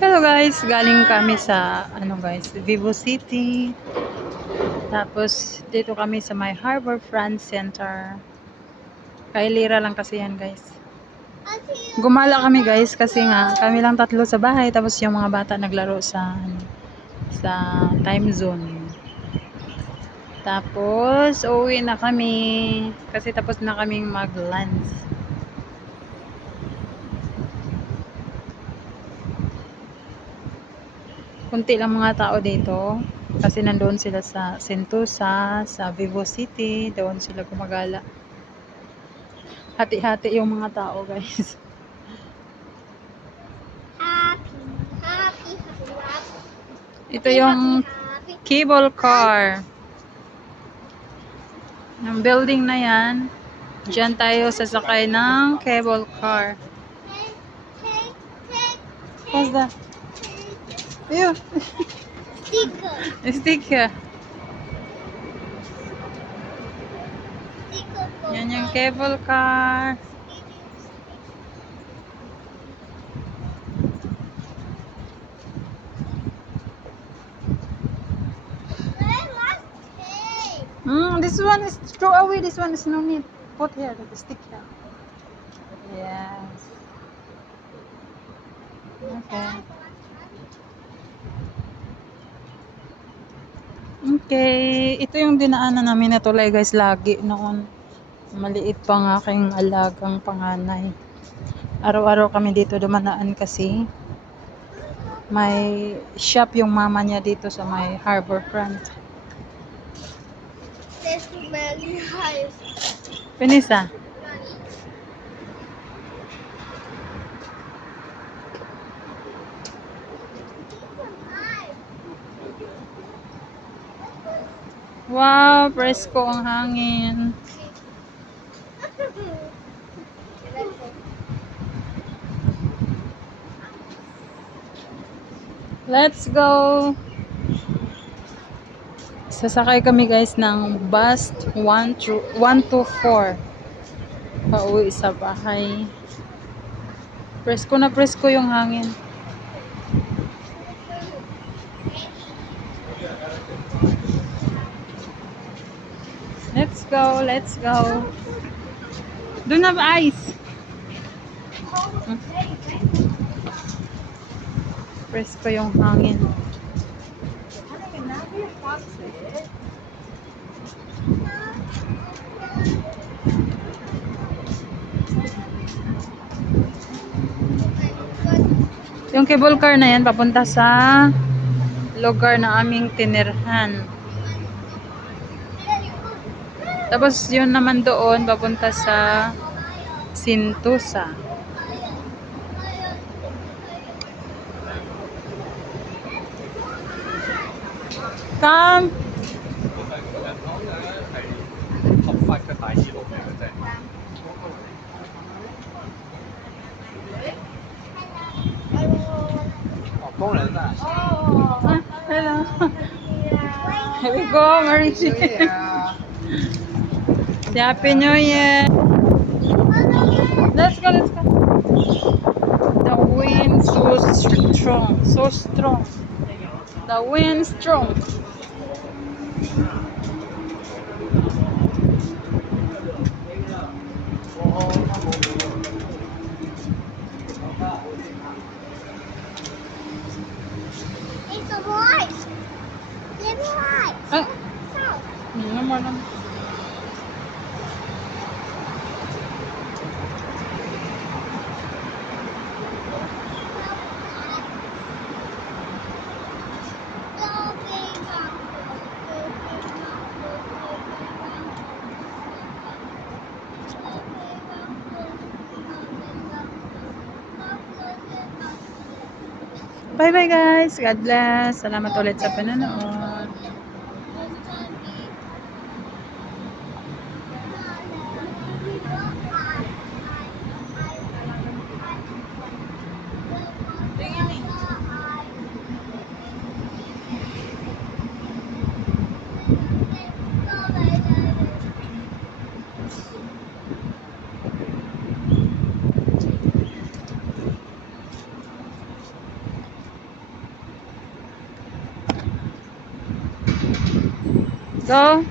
Hello guys, galing kami sa guys, Vivo City. Tapos dito kami sa may Harbor Front Center. Kailira lang kasi yan guys. Gumala kami guys kasi nga kami lang tatlo sa bahay tapos yung mga bata naglaro sa time zone. Tapos uuwi na kami kasi tapos na kaming mag-lunch. Kunti lang mga tao dito kasi nandoon sila sa Sentosa, sa Vivo City, doon sila gumagala. Hati-hati yung mga tao guys. Happy. Ito yung cable car. Yung building na yan, dyan tayo sasakay ng cable car. What's that? Ew. Sticker. Yan yung cable car. This one is throw away. This one is no need. Put here, the stick here. Yes. Okay. Okay. Ito yung dinaanan namin na tulay guys lagi noon. Maliit pa nga aking alagang panganay. Araw-araw kami dito dumanaan kasi may shop yung mama niya dito sa may Harbor Front. Pinisa. Wow, presko ang hangin. Let's go. Sasakay kami guys ng bus 124 pauwi sa bahay. Presko na presko yung hangin. Let's go, let's go. Don't have ice. Presko yung hangin. Yung cable car na yan papunta sa lugar na aming tinirhan. Tapos yun naman doon papunta sa Sentosa. Come! Hello. Here we go, Marie. Happy New Year. Let's go, let's go. The wind so strong, so strong. The wind strong. No more, no more. Bye bye guys. God bless. Salamat ulit sa panonood. Go.